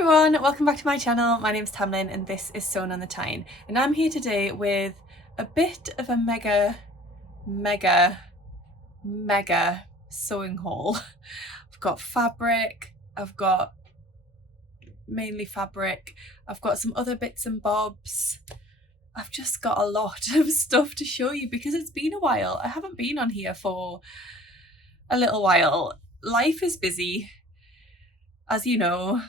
everyone, welcome back to my channel. My name's Tamlyn and this is Sewn on the Tyne, and I'm here today with a bit of a mega sewing haul. I've got fabric, I've got mainly fabric, I've got some other bits and bobs. I've just got a lot of stuff to show you because it's been a while. I haven't been on here for a little while. Life is busy, as you know.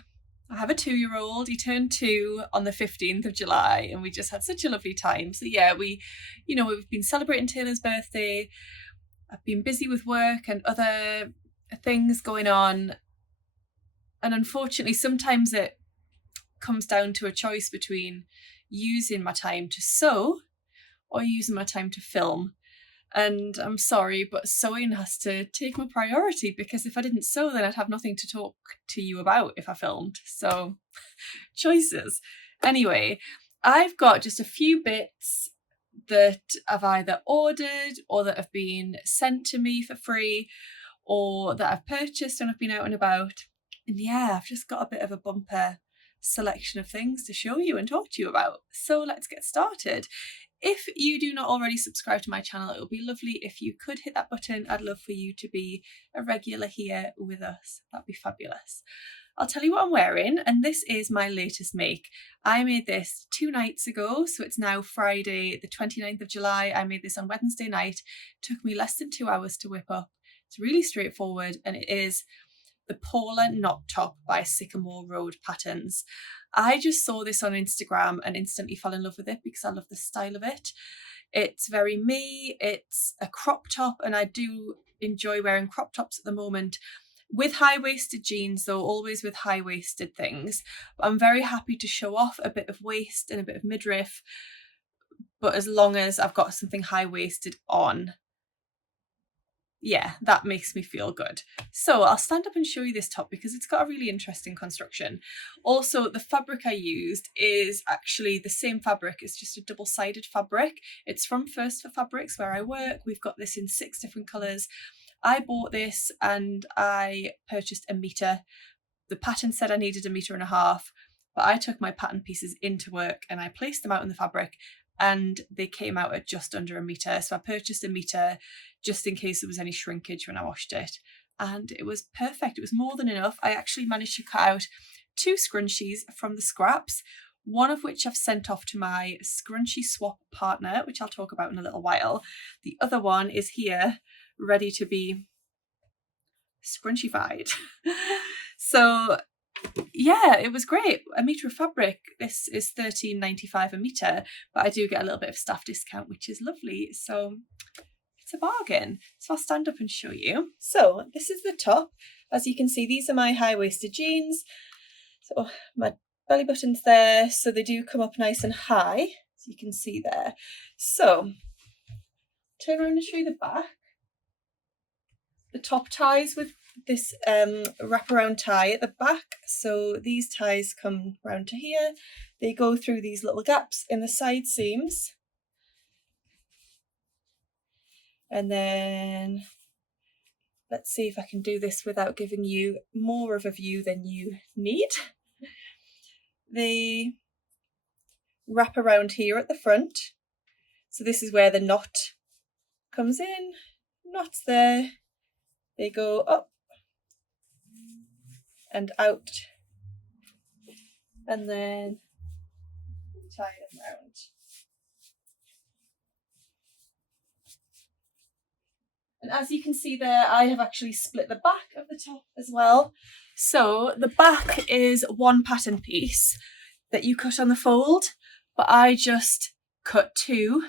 I have a 2-year-old. He turned 2 on the 15th of July and we just had such a lovely time. So yeah, we've been celebrating Taylor's birthday. I've been busy with work and other things going on. And unfortunately, sometimes it comes down to a choice between using my time to sew or using my time to film. And I'm sorry, but sewing has to take my priority because if I didn't sew, then I'd have nothing to talk to you about if I filmed. So, choices. Anyway, I've got just a few bits that I've either ordered or that have been sent to me for free or that I've purchased when I've been out and about. And yeah, I've just got a bit of a bumper selection of things to show you and talk to you about. So let's get started. If you do not already subscribe to my channel, it would be lovely if you could hit that button. I'd love for you to be a regular here with us. That'd be fabulous. I'll tell you what I'm wearing, and this is my latest make. I made this 2 nights ago, so it's now Friday the 29th of July. I made this on Wednesday night. It took me less than 2 hours to whip up. It's really straightforward, and it is the Paula knot top by Sycamore Road Patterns. I just saw this on Instagram and instantly fell in love with it because I love the style of it. It's very me, it's a crop top, and I do enjoy wearing crop tops at the moment with high-waisted jeans, though always with high-waisted things. But I'm very happy to show off a bit of waist and a bit of midriff, but as long as I've got something high-waisted on, yeah, that makes me feel good. So I'll stand up and show you this top because it's got a really interesting construction. Also, the fabric I used is actually the same fabric. It's just a double-sided fabric. It's from First for Fabrics where I work. We've got this in 6 different colours. I bought this and I purchased a metre. The pattern said I needed 1.5 meters, but I took my pattern pieces into work and I placed them out in the fabric and they came out at just under 1 meter. So I purchased 1 meter just in case there was any shrinkage when I washed it. And it was perfect. It was more than enough. I actually managed to cut out 2 scrunchies from the scraps, one of which I've sent off to my scrunchie swap partner, which I'll talk about in a little while. The other one is here, ready to be scrunchified. So yeah, it was great. 1 meter of fabric. This is £13.95 a meter, but I do get a little bit of staff discount, which is lovely. So it's a bargain. So I'll stand up and show you. So this is the top. As you can see, these are my high-waisted jeans. So my belly button's there, so they do come up nice and high, as you can see there. So turn around and show you the back. The top ties with this wraparound tie at the back. So these ties come round to here. They go through these little gaps in the side seams. And then let's see if I can do this without giving you more of a view than you need. They wrap around here at the front. So this is where the knot comes in. Knot's there. They go up and out, and then tie them round. And as you can see there, I have actually split the back of the top as well. So the back is 1 pattern piece that you cut on the fold, but I just cut 2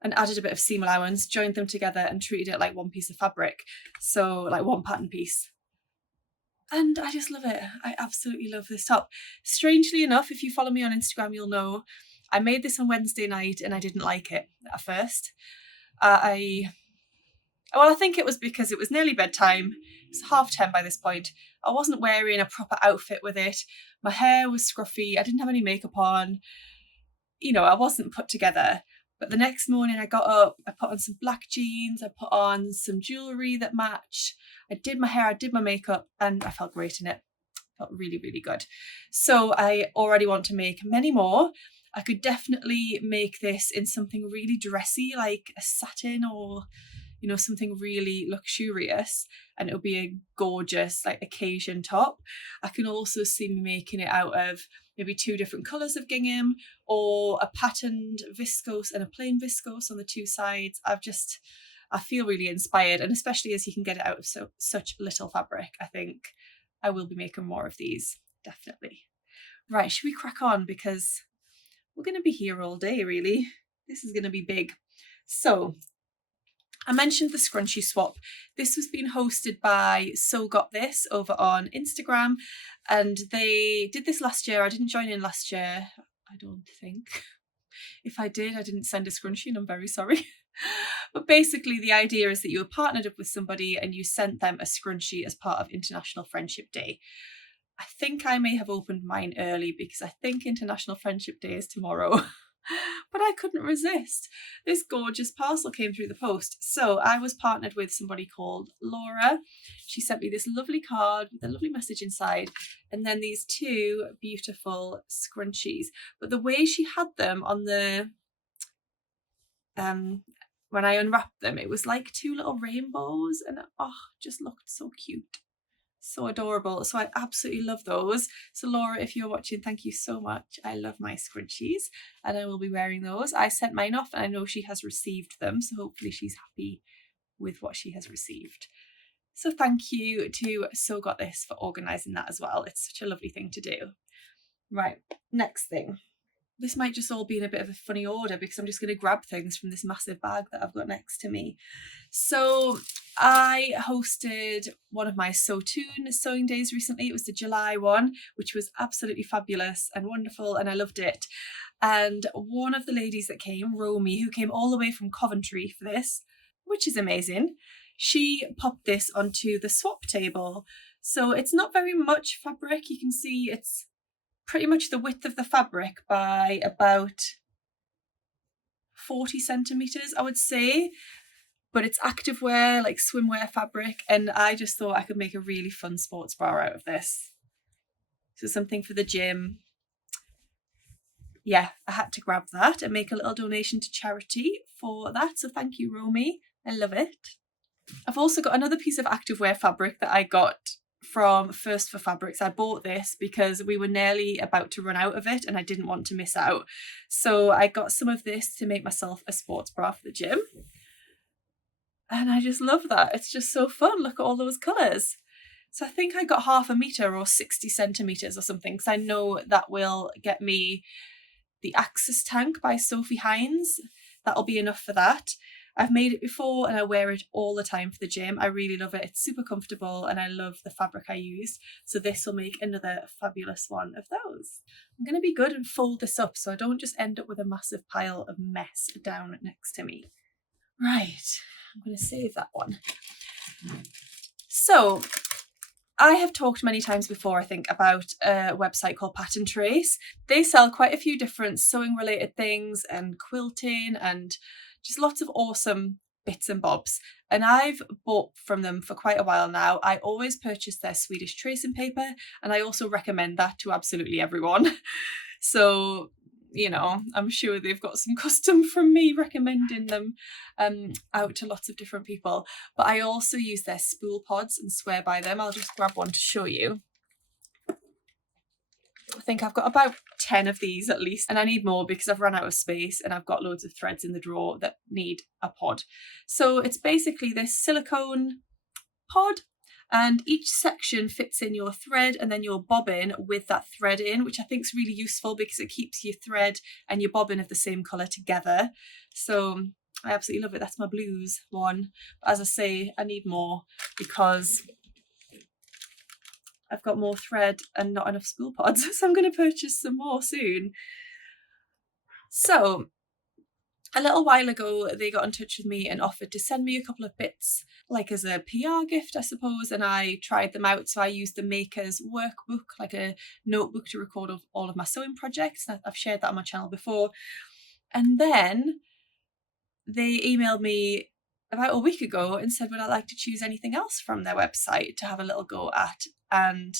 and added a bit of seam allowance, joined them together and treated it like 1 piece of fabric. So like 1 pattern piece. And I just love it. I absolutely love this top. Strangely enough, if you follow me on Instagram, you'll know I made this on Wednesday night and I didn't like it at first. I think it was because it was nearly bedtime. It's 10:30 by this point. I wasn't wearing a proper outfit with it. My hair was scruffy. I didn't have any makeup on. You know, I wasn't put together. But the next morning I got up, I put on some black jeans, I put on some jewellery that matched. I did my hair, I did my makeup, and I felt great in it. Felt really, really good. So I already want to make many more. I could definitely make this in something really dressy, like a satin or, you know, something really luxurious, and it'll be a gorgeous like occasion top. I can also see me making it out of maybe 2 different colours of gingham, or a patterned viscose and a plain viscose on the 2 sides. I feel really inspired, and especially as you can get it out of such little fabric, I think I will be making more of these, definitely. Right, should we crack on, because we're going to be here all day, really. This is going to be big. So I mentioned the scrunchie swap. This was being hosted by So Got This over on Instagram, and they did this last year. I didn't join in last year, I don't think. If I did, I didn't send a scrunchie, and I'm very sorry. But basically the idea is that you were partnered up with somebody and you sent them a scrunchie as part of International Friendship Day. I think I may have opened mine early because I think International Friendship Day is tomorrow. But I couldn't resist. This gorgeous parcel came through the post. So I was partnered with somebody called Laura. She sent me this lovely card with a lovely message inside, and then these 2 beautiful scrunchies. But the way she had them on the when I unwrapped them, it was like 2 little rainbows, and just looked so cute, so adorable. So I absolutely love those. So Laura, if you're watching, thank you so much. I love my scrunchies, and I will be wearing those. I sent mine off, and I know she has received them, so hopefully she's happy with what she has received. So thank you to So Got This for organising that as well. It's such a lovely thing to do. Right, next thing. This might just all be in a bit of a funny order because I'm just going to grab things from this massive bag that I've got next to me. So I hosted one of my Sewtoon sewing days recently. It was the July one, which was absolutely fabulous and wonderful, and I loved it. And one of the ladies that came, Romy, who came all the way from Coventry for this, which is amazing, she popped this onto the swap table. So it's not very much fabric. You can see it's pretty much the width of the fabric by about 40 centimetres, I would say. But it's activewear, like swimwear fabric, and I just thought I could make a really fun sports bra out of this. So something for the gym. Yeah, I had to grab that and make a little donation to charity for that. So thank you, Romy. I love it. I've also got another piece of activewear fabric that I got from First for Fabrics. I bought this because we were nearly about to run out of it and I didn't want to miss out. So I got some of this to make myself a sports bra for the gym. And I just love that. It's just so fun. Look at all those colours. So I think I got 1/2 metre or 60 centimetres or something, because I know that will get me the Axis Tank by Sophie Hines. That'll be enough for that. I've made it before and I wear it all the time for the gym. I really love it. It's super comfortable and I love the fabric I used. So this will make another fabulous one of those. I'm going to be good and fold this up so I don't just end up with a massive pile of mess down next to me. Right, I'm going to save that one. So I have talked many times before, I think, about a website called Pattern Trace. They sell quite a few different sewing related things and quilting and just lots of awesome bits and bobs. And I've bought from them for quite a while now. I always purchase their Swedish tracing paper, and I also recommend that to absolutely everyone. So, you know, I'm sure they've got some custom from me recommending them out to lots of different people. But I also use their spool pods and swear by them. I'll just grab one to show you. I think I've got about 10 of these at least, and I need more because I've run out of space and I've got loads of threads in the drawer that need a pod. So it's basically this silicone pod, and each section fits in your thread and then your bobbin with that thread in, which I think is really useful because it keeps your thread and your bobbin of the same colour together. So I absolutely love it. That's my blues one. But as I say, I need more because I've got more thread and not enough spool pods, so I'm going to purchase some more soon. So a little while ago, they got in touch with me and offered to send me a couple of bits, like as a PR gift, I suppose, and I tried them out. So I used the Maker's workbook, like a notebook to record all of my sewing projects. I've shared that on my channel before. And then they emailed me about a week ago and said, would I like to choose anything else from their website to have a little go at? And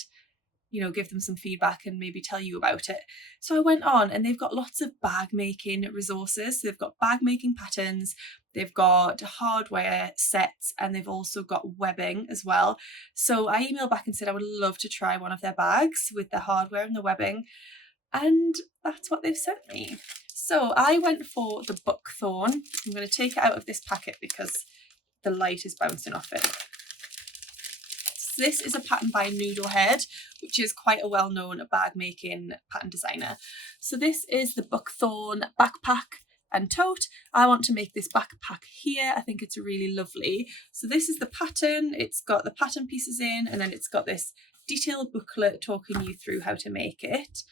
you know, give them some feedback and maybe tell you about it. So I went on, and they've got lots of bag making resources. So they've got bag making patterns, they've got hardware sets, and they've also got webbing as well. So I emailed back and said I would love to try one of their bags with the hardware and the webbing, and that's what they've sent me. So I went for the buckthorn. I'm going to take it out of this packet because the light is bouncing off it. This is a pattern by Noodlehead, which is quite a well-known bag making pattern designer. So this is the buckthorn backpack and tote. I want to make this backpack here. I think it's really lovely. So this is the pattern. It's got the pattern pieces in, and then it's got this detailed booklet talking you through how to make it.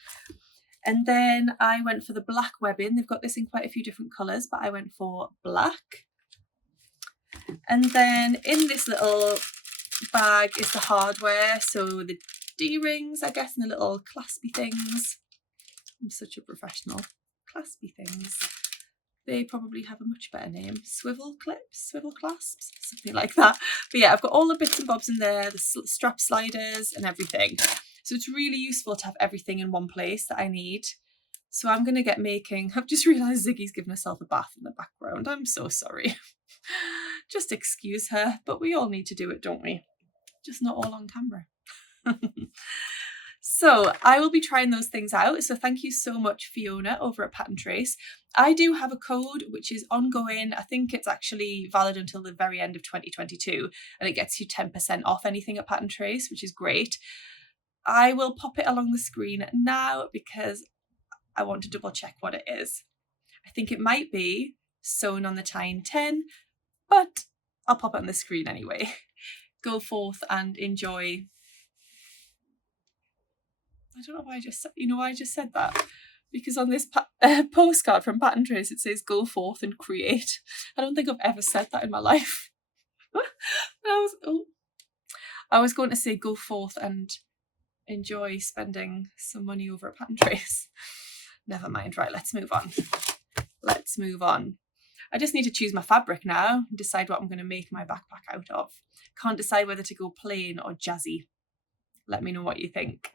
And then I went for the black webbing. They've got this in quite a few different colours, but I went for black. And then in this little bag is the hardware, so the D-rings, I guess, and the little claspy things. I'm such a professional. Claspy things. They probably have a much better name. Swivel clips, swivel clasps, something like that. But yeah, I've got all the bits and bobs in there, the strap sliders and everything. So it's really useful to have everything in one place that I need. So I'm going to get making. I've just realised Ziggy's given herself a bath in the background. I'm so sorry. Just excuse her, but we all need to do it, don't we? Just not all on camera. So I will be trying those things out. So thank you so much, Fiona, over at Pattern Trace. I do have a code which is ongoing. I think it's actually valid until the very end of 2022, and it gets you 10% off anything at Pattern Trace, which is great. I will pop it along the screen now because I want to double check what it is. I think it might be Sewn on the Tyne 10, but I'll pop it on the screen anyway. Go forth and enjoy. I don't know why I just said, you know why I just said that? Because on this postcard from Pattern Trace, it says go forth and create. I don't think I've ever said that in my life. I was going to say go forth and enjoy spending some money over at Pattern Trace. Never mind. Right, let's move on. Let's move on. I just need to choose my fabric now and decide what I'm going to make my backpack out of. Can't decide whether to go plain or jazzy. Let me know what you think.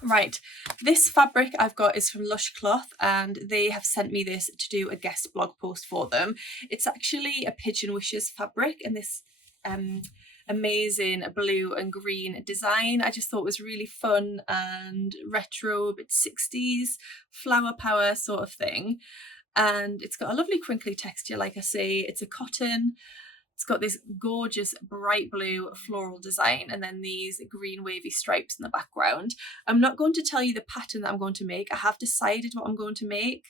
Right, this fabric I've got is from Lush Cloth, and they have sent me this to do a guest blog post for them. It's actually a Pigeon Wishes fabric, and this amazing blue and green design I just thought was really fun and retro, a bit 60s, flower power sort of thing. And it's got a lovely crinkly texture, like I say. It's a cotton. It's got this gorgeous bright blue floral design, and then these green wavy stripes in the background. I'm not going to tell you the pattern that I'm going to make. I have decided what I'm going to make,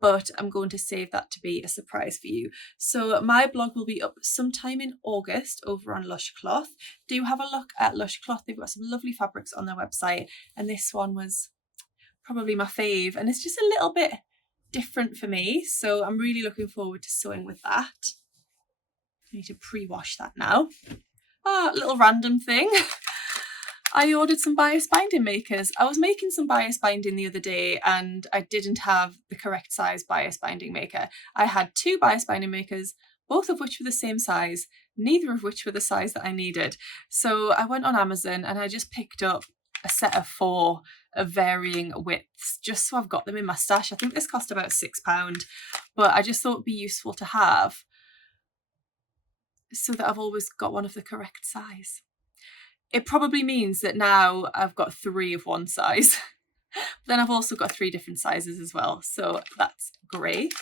but I'm going to save that to be a surprise for you. So my blog will be up sometime in August over on Lush Cloth. Do have a look at Lush Cloth. They've got some lovely fabrics on their website, and this one was probably my fave, and it's just a little bit different for me. So I'm really looking forward to sewing with that. I need to pre-wash that now. Ah, little random thing. I ordered some bias binding makers. I was making some bias binding the other day, and I didn't have the correct size bias binding maker. I had 2 bias binding makers, both of which were the same size, neither of which were the size that I needed. So I went on Amazon and I just picked up a set of 4 of varying widths, just so I've got them in my stash. I think this cost about £6, but I just thought it'd be useful to have, so that I've always got one of the correct size. It probably means that now I've got 3 of one size. Then I've also got 3 different sizes as well, so that's great.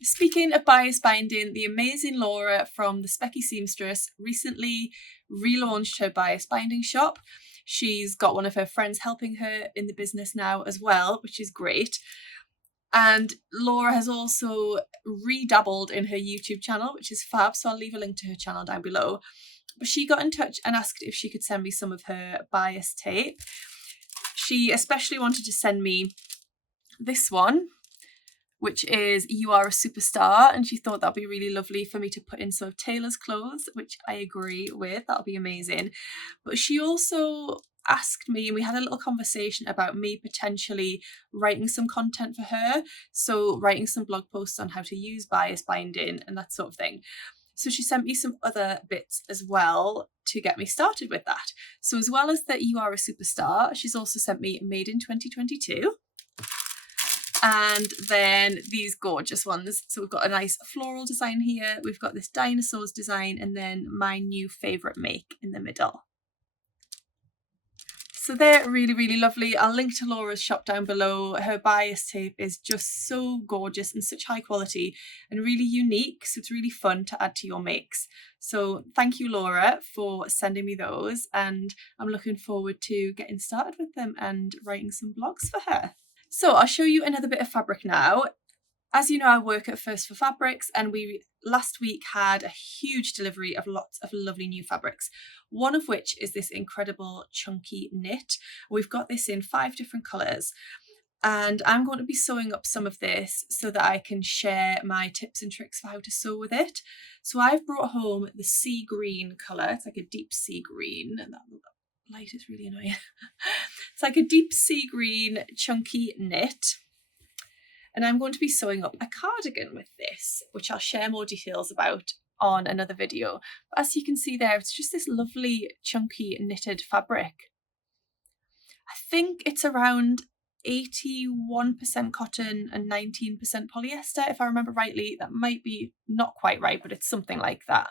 Speaking of bias binding, the amazing Laura from the Specky seamstress recently relaunched her bias binding shop. She's got one of her friends helping her in the business now as well, which is great. And Laura has also redoubled in her YouTube channel, which is fab. So I'll leave a link to her channel down below. But she got in touch and asked if she could send me some of her bias tape. She especially wanted to send me this one, which is You Are a Superstar. And she thought that'd be really lovely for me to put in some of Taylor's clothes, which I agree with. That'll be amazing. But she also asked me, and we had a little conversation about me potentially writing some content for her. So writing some blog posts on how to use bias binding and that sort of thing. So she sent me some other bits as well to get me started with that. So as well as that You Are a Superstar, she's also sent me Made in 2022. And then these gorgeous ones. So we've got a nice floral design here. We've got this dinosaurs design, and then my new favourite make in the middle. So they're really, really lovely. I'll link to Laura's shop down below. Her bias tape is just so gorgeous and such high quality and really unique. So it's really fun to add to your makes. So thank you, Laura, for sending me those. And I'm looking forward to getting started with them and writing some blogs for her. So I'll show you another bit of fabric now. As you know, I work at First for Fabrics, and we last week had a huge delivery of lots of lovely new fabrics, one of which is this incredible chunky knit. We've got this in 5 different colours, and I'm going to be sewing up some of this so that I can share my tips and tricks for how to sew with it. So I've brought home the sea green colour. It's like a deep sea green, and that light is really annoying. It's like a deep sea green chunky knit. And I'm going to be sewing up a cardigan with this, which I'll share more details about on another video. But as you can see there, it's just this lovely chunky knitted fabric. I think it's around 81% cotton and 19% polyester, if I remember rightly. That might be not quite right, but it's something like that.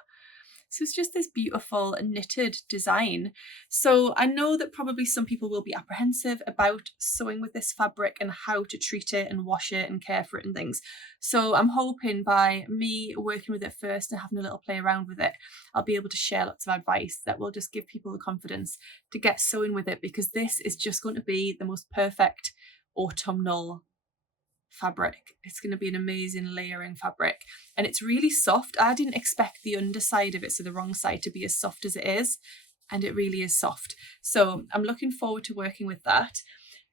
So it's just this beautiful knitted design. So I know that probably some people will be apprehensive about sewing with this fabric and how to treat it and wash it and care for it and things. So I'm hoping by me working with it first and having a little play around with it, I'll be able to share lots of advice that will just give people the confidence to get sewing with it, because this is just going to be the most perfect autumnal fabric. It's going to be an amazing layering fabric, and it's really soft. I didn't expect the underside of it, so the wrong side, to be as soft as it is, and it really is soft. So I'm looking forward to working with that.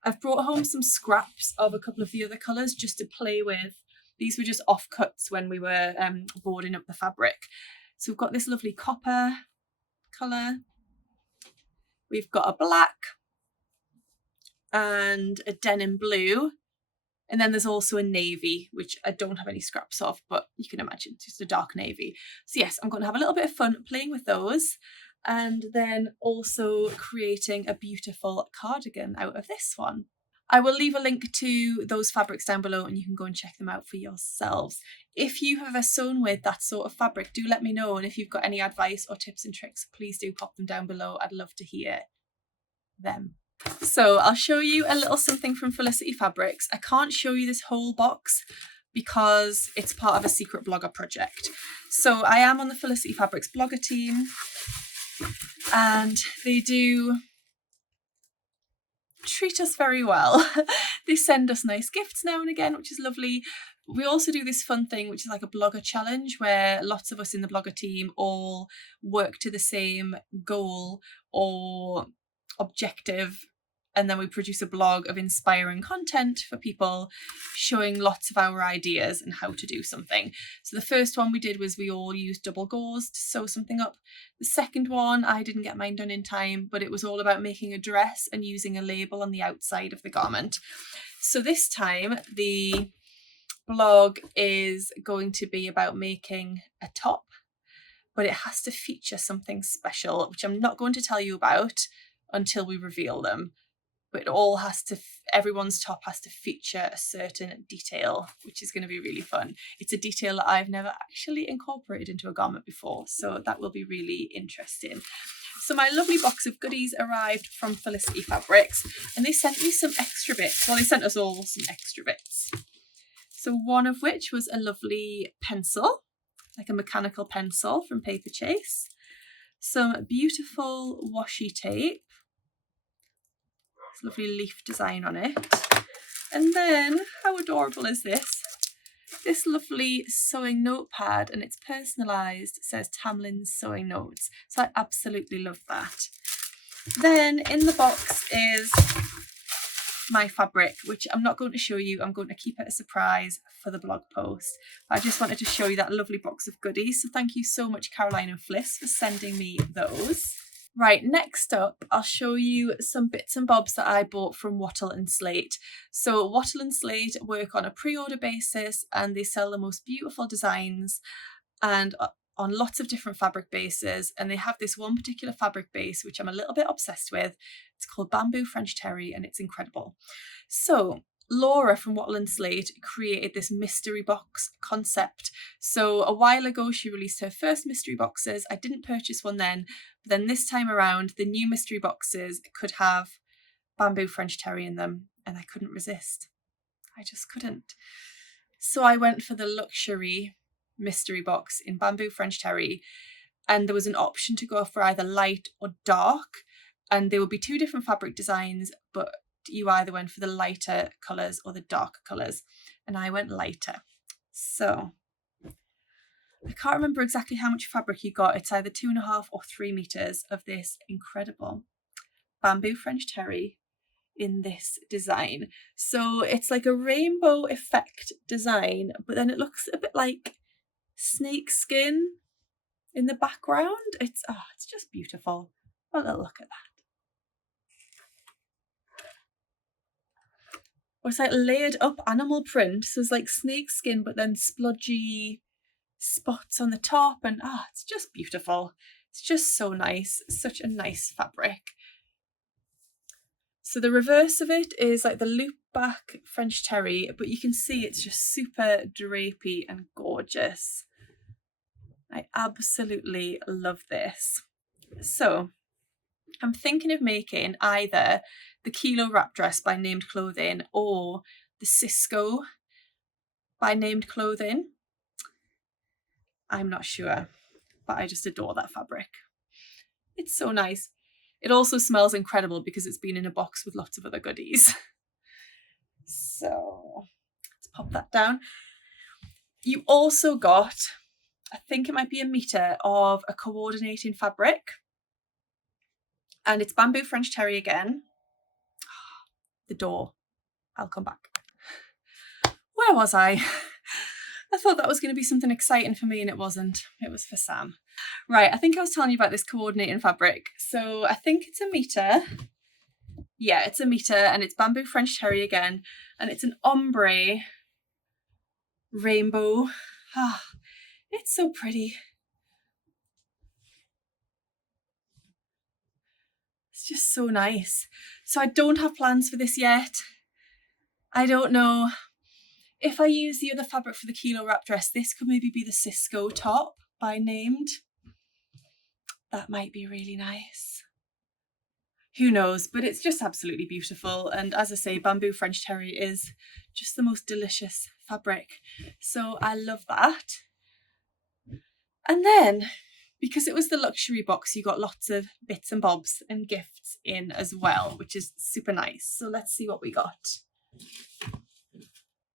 I've brought home some scraps of a couple of the other colours just to play with. These were just offcuts when we were boarding up the fabric. So we've got this lovely copper colour, we've got a black and a denim blue. And then there's also a navy, which I don't have any scraps of, but you can imagine it's just a dark navy. So yes, I'm going to have a little bit of fun playing with those, and then also creating a beautiful cardigan out of this one. I will leave a link to those fabrics down below, and you can go and check them out for yourselves. If you have ever sewn with that sort of fabric, do let me know. And if you've got any advice or tips and tricks, please do pop them down below. I'd love to hear them. So I'll show you a little something from Felicity Fabrics. I can't show you this whole box because it's part of a secret blogger project. So I am on the Felicity Fabrics blogger team, and they do treat us very well. They send us nice gifts now and again, which is lovely. We also do this fun thing, which is like a blogger challenge, where lots of us in the blogger team all work to the same goal or objective, and then we produce a blog of inspiring content for people, showing lots of our ideas and how to do something. So the first one we did was we all used double gauze to sew something up. The second one, I didn't get mine done in time, but it was all about making a dress and using a label on the outside of the garment. So this time the blog is going to be about making a top, but it has to feature something special, which I'm not going to tell you about until we reveal them. But it all has to, everyone's top has to feature a certain detail, which is going to be really fun. It's a detail that I've never actually incorporated into a garment before, so that will be really interesting. So my lovely box of goodies arrived from Felicity Fabrics, and they sent me some extra bits. Well, they sent us all some extra bits. So one of which was a lovely pencil, like a mechanical pencil from Paper Chase, some beautiful washi tape, lovely leaf design on it, and then how adorable is this? This lovely sewing notepad, and it's personalised. It says Tamlyn's Sewing Notes, so I absolutely love that. Then in the box is my fabric, which I'm not going to show you. I'm going to keep it a surprise for the blog post. I just wanted to show you that lovely box of goodies, so thank you so much, Caroline and Fliss, for sending me those. Right, next up, I'll show you some bits and bobs that I bought from Wattle and Slate. So Wattle and Slate work on a pre-order basis, and they sell the most beautiful designs. And on lots of different fabric bases, and they have this one particular fabric base which I'm a little bit obsessed with. It's called Bamboo French Terry, and it's incredible. So Laura from Wattle and Slate created this mystery box concept. So a while ago she released her first mystery boxes. I didn't purchase one then, but then this time around the new mystery boxes could have Bamboo French Terry in them, and I couldn't resist. I just couldn't. So I went for the luxury mystery box in Bamboo French Terry, and there was an option to go for either light or dark, and there would be two different fabric designs, but you either went for the lighter colours or the darker colours, and I went lighter. So I can't remember exactly how much fabric you got. It's either 2.5 or 3 meters of this incredible Bamboo French Terry in this design. So it's like a rainbow effect design, but then it looks a bit like snake skin in the background. It's just beautiful. Have a little look at that. Or it's like layered up animal print, so it's like snake skin but then splodgy spots on the top, and it's just beautiful. It's just so nice. Such a nice fabric. So the reverse of it is like the loop back French Terry, but you can see it's just super drapey and gorgeous. I absolutely love this. So I'm thinking of making either the Kilo wrap dress by Named Clothing or the Cisco by Named Clothing. I'm not sure, but I just adore that fabric. It's so nice. It also smells incredible because it's been in a box with lots of other goodies. So let's pop that down. You also got, I think it might be 1 meter of a coordinating fabric, and it's Bamboo French Terry again. The door. I'll come back. Where was I? I thought that was going to be something exciting for me, and it wasn't. It was for Sam. Right, I think I was telling you about this coordinating fabric. So I think it's 1 meter. Yeah, it's 1 meter, and it's Bamboo French Terry again, and it's an ombre rainbow. It's so pretty. It's just so nice. So I don't have plans for this yet. I don't know. If I use the other fabric for the Kilo wrap dress, this could maybe be the Cisco top by Named. That might be really nice. Who knows, but it's just absolutely beautiful. And as I say, Bamboo French Terry is just the most delicious fabric. So I love that. And then, because it was the luxury box, you got lots of bits and bobs and gifts in as well, which is super nice. So let's see what we got.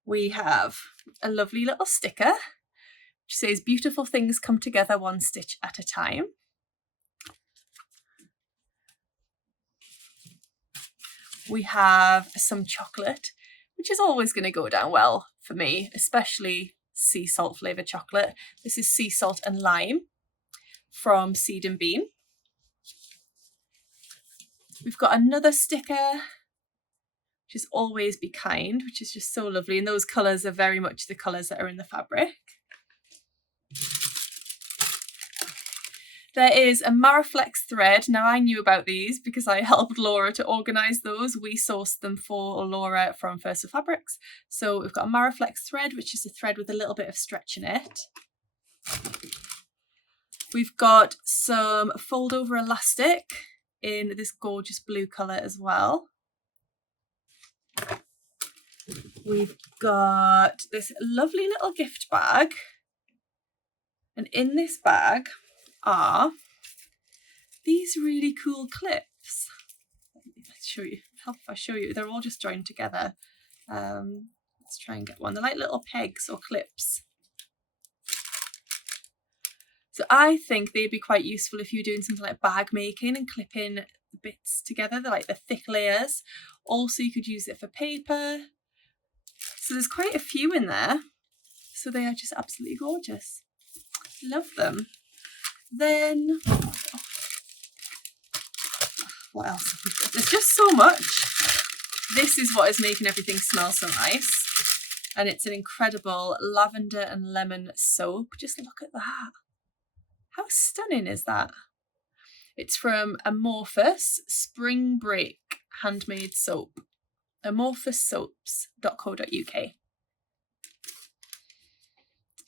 We have a lovely little sticker which says beautiful things come together one stitch at a time. We have some chocolate, which is always going to go down well for me, especially sea salt flavoured chocolate. This is sea salt and lime from Seed and Bean. We've got another sticker, which is Always Be Kind, which is just so lovely. And those colours are very much the colours that are in the fabric. There is a Maraflex thread. Now I knew about these because I helped Laura to organise those. We sourced them for Laura from First of Fabrics. So we've got a Maraflex thread, which is a thread with a little bit of stretch in it. We've got some fold over elastic in this gorgeous blue colour as well. We've got this lovely little gift bag, and in this bag are these really cool clips. Let's show you. Help if I show you. They're all just joined together. Let's try and get one. They're like little pegs or clips. So I think they'd be quite useful if you're doing something like bag making and clipping the bits together. They're like the thick layers. Also, you could use it for paper. So there's quite a few in there. So they are just absolutely gorgeous. Love them. Then, what else have we got? There's just so much. This is what is making everything smell so nice. And it's an incredible lavender and lemon soap. Just look at that. How stunning is that? It's from Amorphous Spring Break Handmade Soap. amorphoussoaps.co.uk.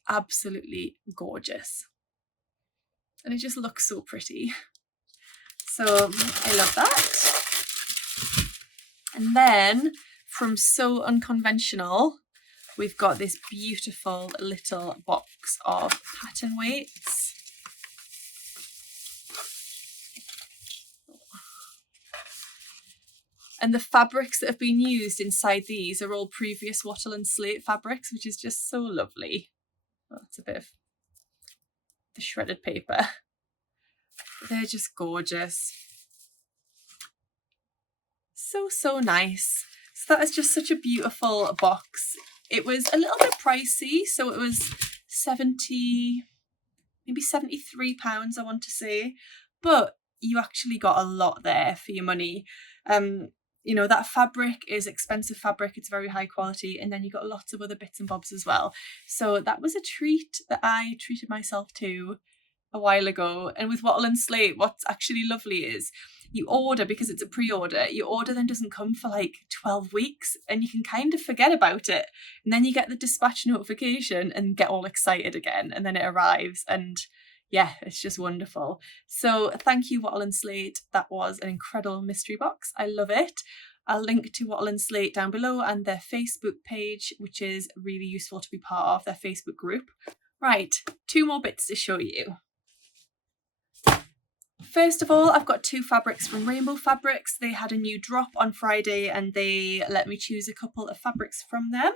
Absolutely gorgeous. And it just looks so pretty. So I love that. And then from So Unconventional, we've got this beautiful little box of pattern weights. And the fabrics that have been used inside these are all previous Wattle and Slate fabrics, which is just so lovely. Well, that's a bit of the shredded paper. They're just gorgeous. So, so nice. So that is just such a beautiful box. It was a little bit pricey, so it was maybe £73, I want to say, but you actually got a lot there for your money. You know, that fabric is expensive fabric, it's very high quality, and then you got lots of other bits and bobs as well. So that was a treat that I treated myself to a while ago. And with Wattle and Slate, what's actually lovely is you order, because it's a pre-order, your order then doesn't come for like 12 weeks and you can kind of forget about it. And then you get the dispatch notification and get all excited again, and then it arrives, and yeah, it's just wonderful. So thank you, Wattle and Slate. That was an incredible mystery box. I love it. I'll link to Wattle and Slate down below and their Facebook page, which is really useful to be part of, their Facebook group. Right, 2 more bits to show you. First of all, I've got 2 fabrics from Rainbow Fabrics. They had a new drop on Friday and they let me choose a couple of fabrics from them.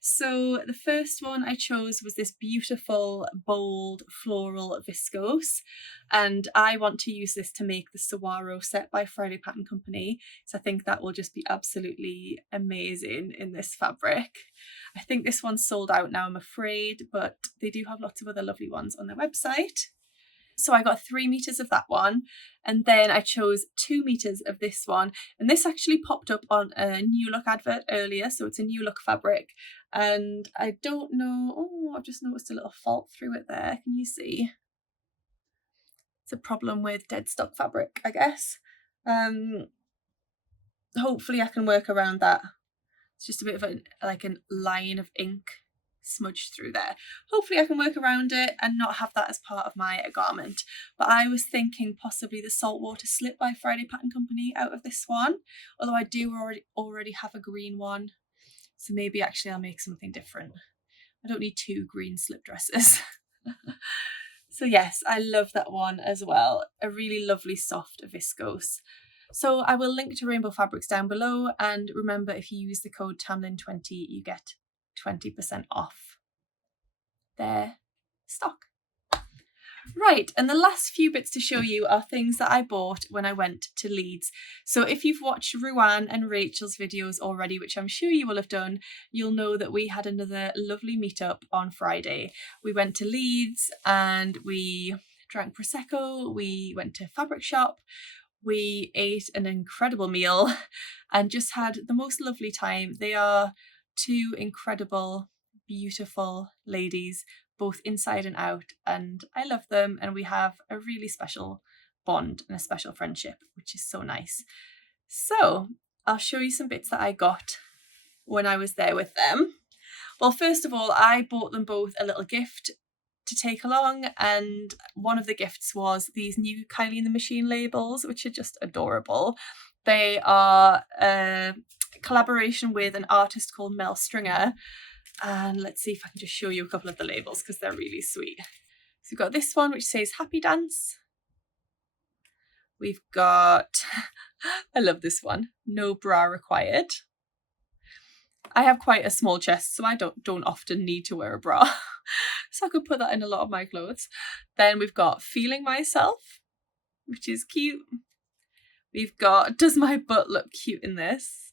So the first one I chose was this beautiful, bold, floral viscose. And I want to use this to make the Saguaro set by Friday Pattern Company. So I think that will just be absolutely amazing in this fabric. I think this one's sold out now, I'm afraid, but they do have lots of other lovely ones on their website. So I got 3 meters of that one, and then I chose 2 meters of this one, and this actually popped up on a New Look advert earlier, so it's a New Look fabric, and I don't know, oh, I've just noticed a little fault through it there, can you see? It's a problem with dead stock fabric, I guess. Hopefully I can work around that. It's just a bit of a line of ink smudged through there. Hopefully I can work around it and not have that as part of my garment. But I was thinking possibly the Saltwater Slip by Friday Pattern Company out of this one, although I do already have a green one, so maybe actually I'll make something different. I don't need 2 green slip dresses. So yes, I love that one as well. A really lovely soft viscose. So I will link to Rainbow Fabrics down below, and remember, if you use the code Tamlyn20 you get 20% off their stock. Right, and the last few bits to show you are things that I bought when I went to Leeds. So if you've watched Ruan and Rachel's videos already, which I'm sure you will have done, you'll know that we had another lovely meetup on Friday. We went to Leeds and we drank Prosecco, we went to a fabric shop, we ate an incredible meal and just had the most lovely time. They are 2 incredible, beautiful ladies, both inside and out, and I love them, and we have a really special bond and a special friendship, which is so nice. So I'll show you some bits that I got when I was there with them. Well, first of all, I bought them both a little gift to take along, and one of the gifts was these new Kylie and the Machine labels, which are just adorable. They are a collaboration with an artist called Mel Stringer, and let's see if I can just show you a couple of the labels because they're really sweet. So we've got this one which says Happy Dance. We've got, I love this one, No Bra Required. I have quite a small chest, so I don't often need to wear a bra. So I could put that in a lot of my clothes. Then we've got Feeling Myself, which is cute. We've got Does My Butt Look Cute in This?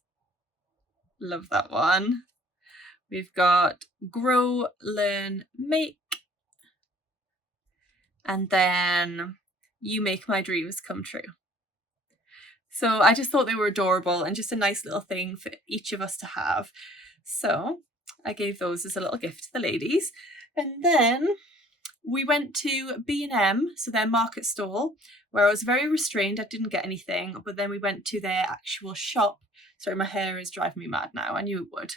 Love that one. We've got Grow, Learn, Make. And then You Make My Dreams Come True. So I just thought they were adorable and just a nice little thing for each of us to have. So I gave those as a little gift to the ladies. And then We went to B&M, so their market stall, where I was very restrained. I didn't get anything, but then we went to their actual shop. Sorry, my hair is driving me mad now. I knew it would.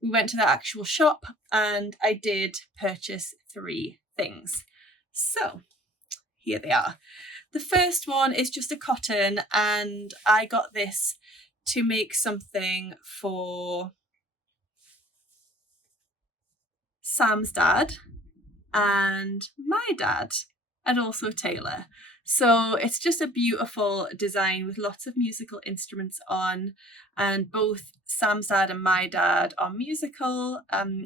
We went to their actual shop and I did purchase 3 things. So here they are. The first one is just a cotton, and I got this to make something for Sam's dad and my dad, and also Taylor. So it's just a beautiful design with lots of musical instruments on, and both Sam's dad and my dad are musical.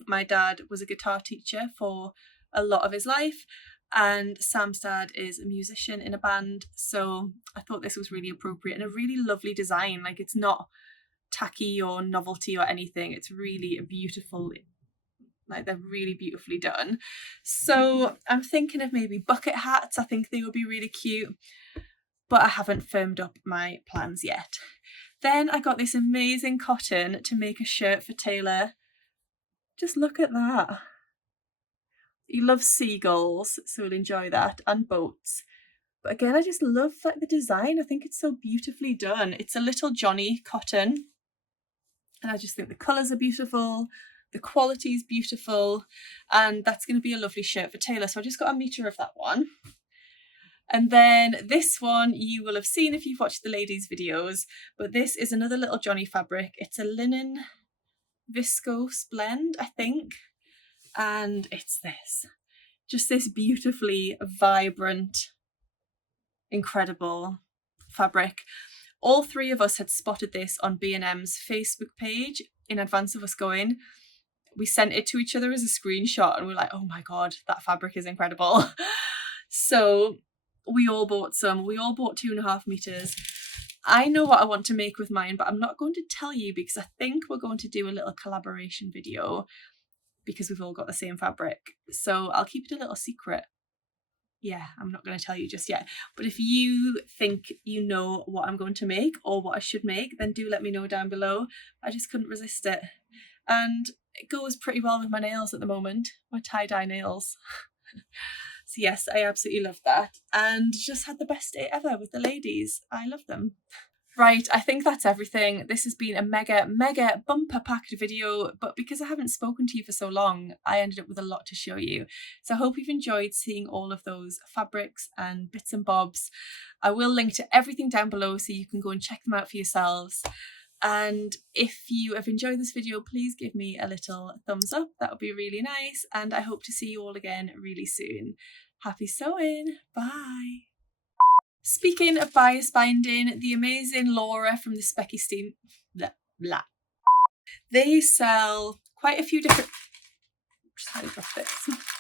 My dad was a guitar teacher for a lot of his life, and Sam's dad is a musician in a band. So I thought this was really appropriate and a really lovely design. Like, it's not tacky or novelty or anything. It's really a beautiful, like, they're really beautifully done. So I'm thinking of maybe bucket hats. I think they would be really cute, but I haven't firmed up my plans yet. Then I got this amazing cotton to make a shirt for Taylor. Just look at that. He loves seagulls, so he'll enjoy that, and boats. But again, I just love like the design. I think it's so beautifully done. It's a little Johnny cotton, and I just think the colours are beautiful. The quality is beautiful, and that's going to be a lovely shirt for Taylor. So I just got a metre of that one. And then this one you will have seen if you've watched the ladies' videos, but this is another little Johnny fabric. It's a linen viscose blend, I think. And it's this. Just this beautifully vibrant, incredible fabric. All 3 of us had spotted this on B&M's Facebook page in advance of us going. We sent it to each other as a screenshot and we were like, oh my God, that fabric is incredible. So we all bought some. We all bought 2.5 meters. I know what I want to make with mine, but I'm not going to tell you because I think we're going to do a little collaboration video because we've all got the same fabric. So I'll keep it a little secret. Yeah, I'm not going to tell you just yet. But if you think you know what I'm going to make or what I should make, then do let me know down below. I just couldn't resist it. And it goes pretty well with my nails at the moment, my tie-dye nails. So yes, I absolutely love that. And just had the best day ever with the ladies. I love them. Right, I think that's everything. This has been a mega bumper packed video, but because I haven't spoken to you for so long, I ended up with a lot to show you. So I hope you've enjoyed seeing all of those fabrics and bits and bobs. I will link to everything down below so you can go and check them out for yourselves. And if you have enjoyed this video, please give me a little thumbs up. That would be really nice. And I hope to see you all again really soon. Happy sewing. Bye. Speaking of bias binding, the amazing Laura from the Specky Steam, they sell quite a few different, just had to drop this.